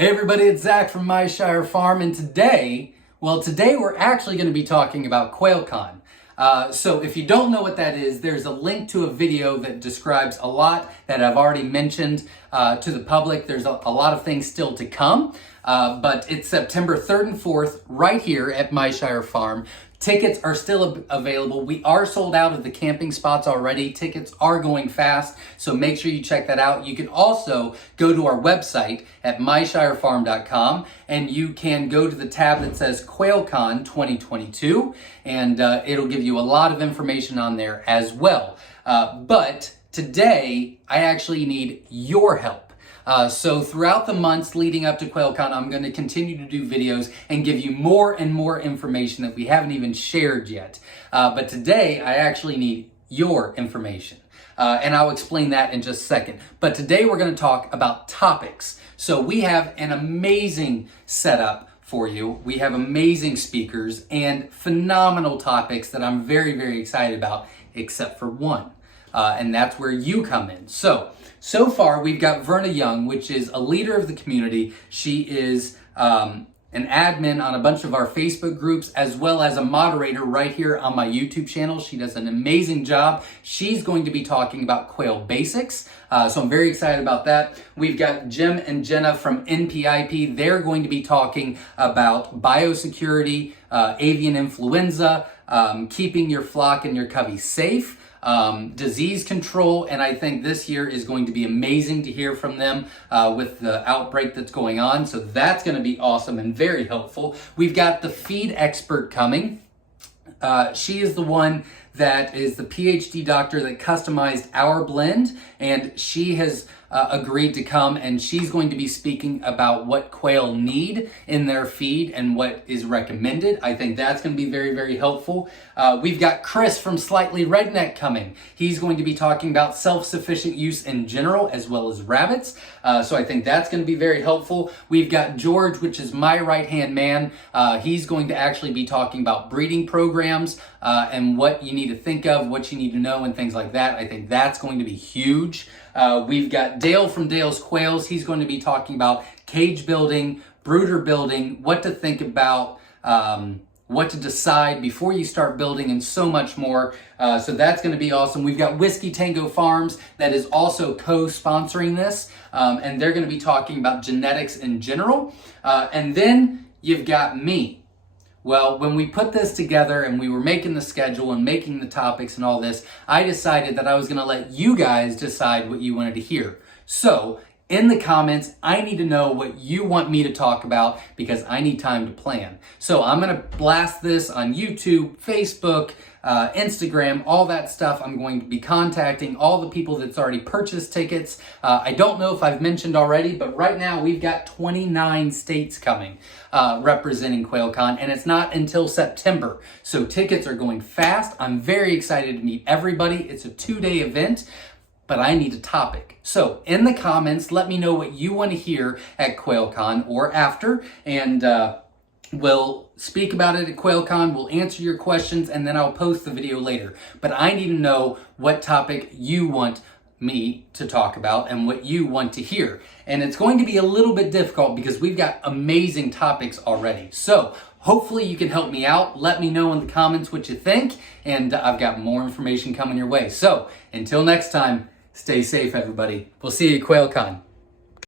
Hey everybody, it's Zach from Myshire Farm, and today we're actually going to be talking about Quail Con. So if you don't know what that is, there's a link to a video that describes a lot that I've already mentioned to the public. There's a lot of things still to come, but it's September 3rd and 4th right here at Myshire Farm. Tickets are still available. We are sold out of the camping spots already. Tickets are going fast, so make sure you check that out. You can also go to our website at myshirefarm.com, and you can go to the tab that says Quail Con 2022, and it'll give you a lot of information on there as well. But today, I actually need your help. So throughout the months leading up to Quail Con, I'm going to continue to do videos and give you more and more information that we haven't even shared yet. But today, I actually need your information. And I'll explain that in just a second. But today, we're going to talk about topics. So we have an amazing setup for you. We have amazing speakers and phenomenal topics that I'm very, very excited about, except for one. And that's where you come in. So far, we've got Verna Young, which is a leader of the community. She is an admin on a bunch of our Facebook groups, as well as a moderator right here on my YouTube channel. She does an amazing job. She's going to be talking about quail basics. So I'm very excited about that. We've got Jim and Jenna from NPIP. They're going to be talking about biosecurity, avian influenza, keeping your flock and your covey safe, disease control, and I think this year is going to be amazing to hear from them with the outbreak that's going on. So that's going to be awesome and very helpful. We've got the feed expert coming. She is the one that is the PhD doctor that customized our blend, and she has agreed to come, and she's going to be speaking about what quail need in their feed and what is recommended. I think that's going to be very, very helpful. We've got Chris from Slightly Redneck coming. He's going to be talking about self-sufficient use in general, as well as rabbits. So I think that's going to be very helpful. We've got George, which is my right-hand man. He's going to actually be talking about breeding programs and what you need to think of, what you need to know, and things like that. I think that's going to be huge. We've got Dale from Dale's Quails. He's going to be talking about cage building, brooder building, what to think about, what to decide before you start building, and so much more. So that's going to be awesome. We've got Whiskey Tango Farms that is also co-sponsoring this, and they're going to be talking about genetics in general. And then you've got me. Well, when we put this together and we were making the schedule and making the topics and all this, I decided that I was going to let you guys decide what you wanted to hear. So, in the comments, I need to know what you want me to talk about because I need time to plan. So I'm going to blast this on YouTube, Facebook, Instagram, all that stuff. I'm going to be contacting all the people that's already purchased tickets. I don't know if I've mentioned already, but right now we've got 29 states coming representing Quail Con, and it's not until September. So tickets are going fast. I'm very excited to meet everybody. It's a 2-day event, but I need a topic. So in the comments, let me know what you want to hear at Quail Con or after, and we'll speak about it at Quail Con, we'll answer your questions, and then I'll post the video later. But I need to know what topic you want me to talk about and what you want to hear. And it's going to be a little bit difficult because we've got amazing topics already. So hopefully you can help me out. Let me know in the comments what you think, and I've got more information coming your way. So until next time, stay safe, everybody. We'll see you at Quail Con.